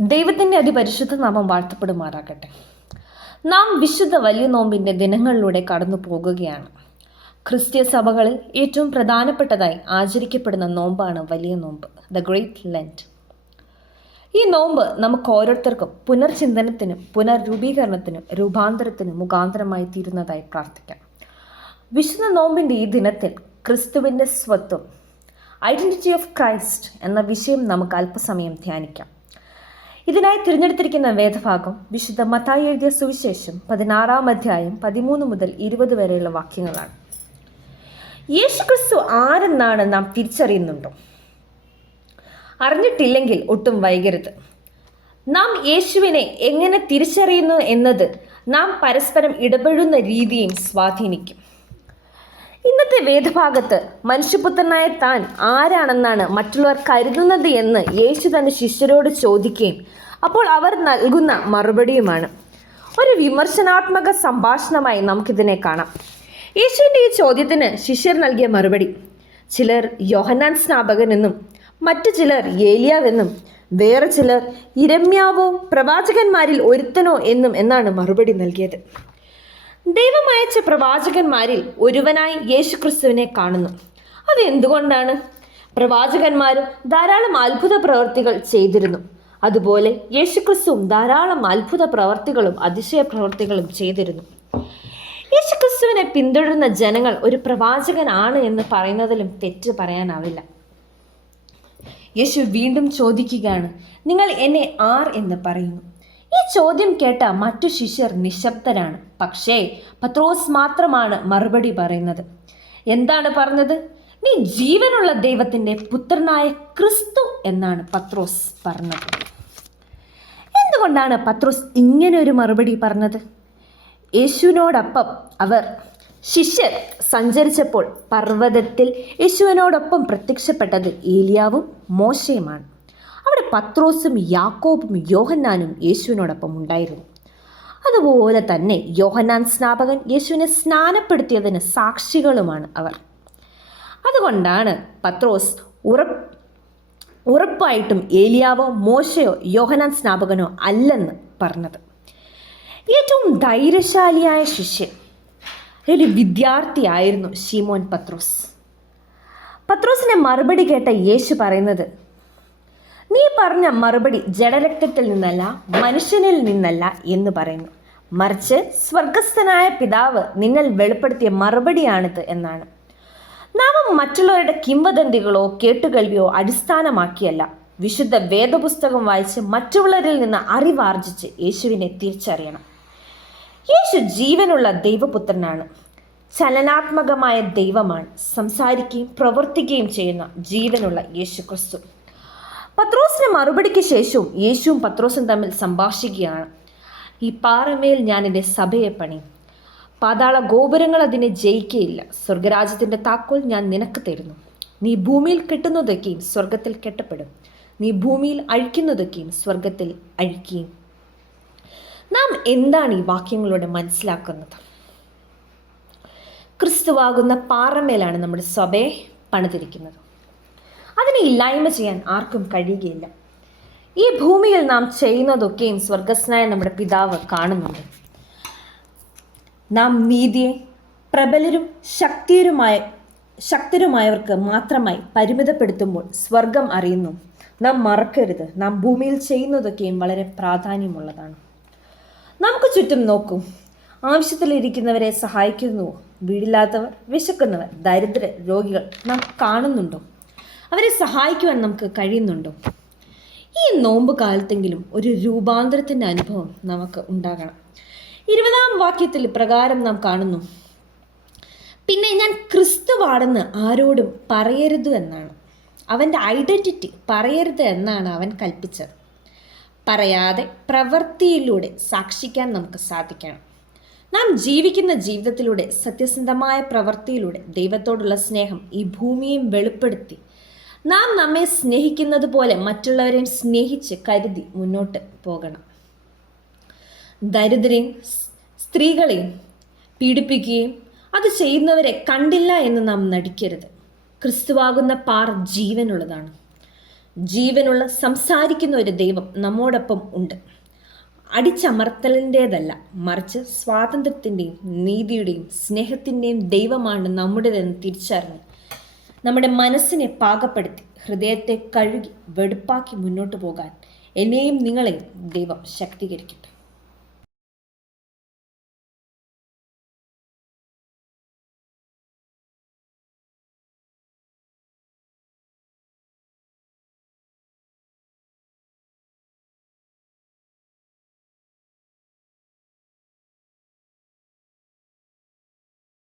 ദൈവത്തിന്റെ അതിപരിശുദ്ധ നാമം വാഴ്ത്തപ്പെടുമാറാകട്ടെ. നാം വിശുദ്ധ വലിയ നോമ്പിന്റെ ദിനങ്ങളിലൂടെ കടന്നു പോകുകയാണ്. ക്രിസ്ത്യ സഭകളിൽ ഏറ്റവും പ്രധാനപ്പെട്ടതായി ആചരിക്കപ്പെടുന്ന നോമ്പാണ് വലിയ നോമ്പ് ദ ഗ്രേറ്റ് ലെന്റ് ഈ നോമ്പ് നമുക്ക് ഓരോരുത്തർക്കും പുനർചിന്തനത്തിനും പുനർരൂപീകരണത്തിനും രൂപാന്തരത്തിനും മുഖാന്തരമായി തീരുന്നതായി പ്രാർത്ഥിക്കാം. വിശുദ്ധ നോമ്പിന്റെ ഈ ദിനത്തിൽ ക്രിസ്തുവിന്റെ സ്വത്വം ഐഡന്റിറ്റി ഓഫ് ക്രൈസ്റ്റ് എന്ന വിഷയം നമുക്ക് അല്പസമയം ധ്യാനിക്കാം. ഇതിനായി തിരഞ്ഞെടുത്തിരിക്കുന്ന വേദഭാഗം വിശുദ്ധ മത്തായി എഴുതിയ സുവിശേഷം പതിനാറാം അധ്യായം പതിമൂന്ന് മുതൽ ഇരുപത് വരെയുള്ള വാക്യങ്ങളാണ്. യേശു ക്രിസ്തു ആരെന്നാണ് നാം തിരിച്ചറിയുന്നുണ്ടോ? അറിഞ്ഞിട്ടില്ലെങ്കിൽ ഒട്ടും വൈകരുത്. നാം യേശുവിനെ എങ്ങനെ തിരിച്ചറിയുന്നു എന്നത് നാം പരസ്പരം ഇടപെടുന്ന രീതിയും സ്വാധീനിക്കും. ഇന്നത്തെ വേദഭാഗത്ത് മനുഷ്യപുത്രനായ താൻ ആരാണെന്നാണ് മറ്റുള്ളവർ കരുതുന്നത് എന്ന് യേശു തന്റെ ശിഷ്യരോട് ചോദിക്കുകയും അപ്പോൾ അവർ നൽകുന്ന മറുപടിയുമാണ്. ഒരു വിമർശനാത്മക സംഭാഷണമായി നമുക്കിതിനെ കാണാം. യേശുവിന്റെ ഈ ചോദ്യത്തിന് ശിഷ്യർ നൽകിയ മറുപടി ചിലർ യോഹന്നാൻ സ്നാപകനെന്നും മറ്റു ചിലർ ഏലിയാവെന്നും വേറെ ചിലർ ഇരമ്യാവോ പ്രവാചകന്മാരിൽ ഒരുത്തനോ എന്നും എന്നാണ് മറുപടി നൽകിയത്. ദൈവം അയച്ച പ്രവാചകന്മാരിൽ ഒരുവനായി യേശുക്രിസ്തുവിനെ കാണുന്നു. അത് എന്തുകൊണ്ടാണ് പ്രവാചകന്മാരും ധാരാളം അത്ഭുത പ്രവർത്തികൾ ചെയ്തിരുന്നു. അതുപോലെ യേശുക്രിസ്തുവും ധാരാളം അത്ഭുത പ്രവർത്തികളും അതിശയ പ്രവർത്തികളും ചെയ്തിരുന്നു. യേശുക്രിസ്തുവിനെ പിന്തുടരുന്ന ജനങ്ങൾ ഒരു പ്രവാചകനാണ് എന്ന് പറയുന്നതിലും തെറ്റ് പറയാനാവില്ല. യേശു വീണ്ടും ചോദിക്കുകയാണ് നിങ്ങൾ എന്നെ ആർ എന്ന് പറയുന്നു? ഈ ചോദ്യം കേട്ട മറ്റു ശിഷ്യർ നിശബ്ദരാണ്. പക്ഷേ പത്രോസ് മാത്രമാണ് മറുപടി പറയുന്നത്. എന്താണ് പറഞ്ഞത്? നീ ജീവനുള്ള ദൈവത്തിന്റെ പുത്രനായ ക്രിസ്തു എന്നാണ് പത്രോസ് പറഞ്ഞത്. എന്തുകൊണ്ടാണ് പത്രോസ് ഇങ്ങനെ ഒരു മറുപടി പറഞ്ഞത്? യേശുവിനോടൊപ്പം അവർ ശിഷ്യർ സഞ്ചരിച്ചപ്പോൾ പർവതത്തിൽ യേശുവിനോടൊപ്പം പ്രത്യക്ഷപ്പെട്ടത് ഏലിയാവും മോശയുമാണ്. അവിടെ പത്രോസും യാക്കോബും യോഹന്നാനും യേശുവിനോടൊപ്പം ഉണ്ടായിരുന്നു. അതുപോലെ തന്നെ യോഹന്നാൻ സ്നാപകൻ യേശുവിനെ സ്നാനപ്പെടുത്തിയതിന് സാക്ഷികളുമാണ് അവർ. അതുകൊണ്ടാണ് പത്രോസ് ഉറപ്പ് ഉറപ്പായിട്ടും ഏലിയാവോ മോശയോ യോഹനാൻ സ്നാപകനോ അല്ലെന്ന് പറഞ്ഞത്. ഏറ്റവും ധൈര്യശാലിയായ ശിഷ്യൻ ഒരു വിദ്യാർത്ഥിയായിരുന്നു ഷീമോൻ പത്രോസ്. പത്രോസിനെ മറുപടി കേട്ട യേശു പറയുന്നത് നീ പറഞ്ഞ മറുപടി ജഡരക്തത്തിൽ നിന്നല്ല മനുഷ്യനിൽ നിന്നല്ല എന്ന് പറയുന്നു. മറിച്ച് സ്വർഗസ്ഥനായ പിതാവ് നിങ്ങൾ വെളിപ്പെടുത്തിയ മറുപടിയാണിത് എന്നാണ്. നാം മറ്റുള്ളവരുടെ കിംവദന്തികളോ കേട്ടുകേൾവിയോ അടിസ്ഥാനമാക്കിയല്ല. വിശുദ്ധ വേദപുസ്തകം വായിച്ച് മറ്റുള്ളവരിൽ നിന്ന് അറിവാർജിച്ച് യേശുവിനെ തിരിച്ചറിയണം. യേശു ജീവനുള്ള ദൈവപുത്രനാണ്. ചലനാത്മകമായ ദൈവമാണ്. സംസാരിക്കുകയും പ്രവർത്തിക്കുകയും ചെയ്യുന്ന ജീവനുള്ള യേശു ക്രിസ്തു പത്രോസിന് മറുപടിക്ക് ശേഷവും യേശുവും പത്രോസും തമ്മിൽ സംഭാഷിക്കുകയാണ്. ഈ പാറമേൽ ഞാൻ എന്റെ സഭയെ പണി. പാതാള ഗോപുരങ്ങൾ അതിനെ ജയിക്കുകയില്ല സ്വർഗരാജ്യത്തിന്റെ താക്കോൽ ഞാൻ നിനക്ക് തരുന്നു. നീ ഭൂമിയിൽ കെട്ടുന്നതൊക്കെയും സ്വർഗത്തിൽ കെട്ടപ്പെടും. നീ ഭൂമിയിൽ അഴിക്കുന്നതൊക്കെയും സ്വർഗത്തിൽ അഴിക്കുകയും നാം എന്താണ് ഈ വാക്യങ്ങളോടെ മനസ്സിലാക്കുന്നത്? ക്രിസ്തുവാകുന്ന പാറമേലാണ് നമ്മുടെ സഭയെ പണിതിരിക്കുന്നത്. അതിനെ ഇല്ലായ്മ ചെയ്യാൻ ആർക്കും കഴിയുകയില്ല. ഈ ഭൂമിയിൽ നാം ചെയ്യുന്നതൊക്കെയും സ്വർഗസ്നായ നമ്മുടെ പിതാവ് കാണുന്നുണ്ട്. നാം നീതിയെ പ്രബലരും ശക്തിയരുമായ ശക്തരുമായവർക്ക് മാത്രമായി പരിമിതപ്പെടുത്തുമ്പോൾ സ്വർഗം അറിയുന്നു. നാം മറക്കരുത്. നാം ഭൂമിയിൽ ചെയ്യുന്നതൊക്കെയും വളരെ പ്രാധാന്യമുള്ളതാണ്. നമുക്ക് ചുറ്റും നോക്കൂ. ആവശ്യത്തിലിരിക്കുന്നവരെ സഹായിക്കുന്നുവോ? വീടില്ലാത്തവർ വിശക്കുന്നവർ ദരിദ്ര രോഗികൾ നാം കാണുന്നുണ്ടോ? അവരെ സഹായിക്കുവാൻ നമുക്ക് കഴിയുന്നുണ്ടോ? ഈ നോമ്പ് കാലത്തെങ്കിലും ഒരു രൂപാന്തരത്തിന്റെ അനുഭവം നമുക്ക് ഉണ്ടാകണം. ഇരുപതാം വാക്യത്തിൽ പ്രകാരം നാം കാണുന്നു പിന്നെ ഞാൻ ക്രിസ്തുവാണെന്ന് ആരോടും പറയരുത് എന്നാണ്. അവന്റെ ഐഡന്റിറ്റി പറയരുത് എന്നാണ് അവൻ കൽപ്പിച്ചത്. പറയാതെ പ്രവൃത്തിയിലൂടെ സാക്ഷിക്കാൻ നമുക്ക് സാധിക്കണം. നാം ജീവിക്കുന്ന ജീവിതത്തിലൂടെ സത്യസന്ധമായ പ്രവൃത്തിയിലൂടെ ദൈവത്തോടുള്ള സ്നേഹം ഈ ഭൂമിയും വെളിപ്പെടുത്തി നാം നമ്മെ സ്നേഹിക്കുന്നത് പോലെ മറ്റുള്ളവരെയും സ്നേഹിച്ച് കരുതി മുന്നോട്ട് പോകണം. ദരിദ്രയും സ്ത്രീകളെയും പീഡിപ്പിക്കുകയും അത് ചെയ്യുന്നവരെ കണ്ടില്ല എന്ന് നാം നടിക്കരുത്. ക്രിസ്തുവാകുന്ന പാർ ജീവനുള്ളതാണ്. ജീവനുള്ള സംസാരിക്കുന്ന ഒരു ദൈവം നമ്മോടൊപ്പം ഉണ്ട്. അടിച്ചമർത്തലിന്റേതല്ല മറിച്ച് സ്വാതന്ത്ര്യത്തിന്റെയും നീതിയുടെയും സ്നേഹത്തിന്റെയും ദൈവമാണ് നമ്മുടേതെന്ന് തിരിച്ചറിഞ്ഞ് നമ്മുടെ മനസ്സിനെ പാകപ്പെടുത്തി ഹൃദയത്തെ കഴുകി വെടുപ്പാക്കി മുന്നോട്ട് പോകാൻ. എന്നെയും നിങ്ങളെയും ദൈവം ശക്തീകരിക്കട്ടെ.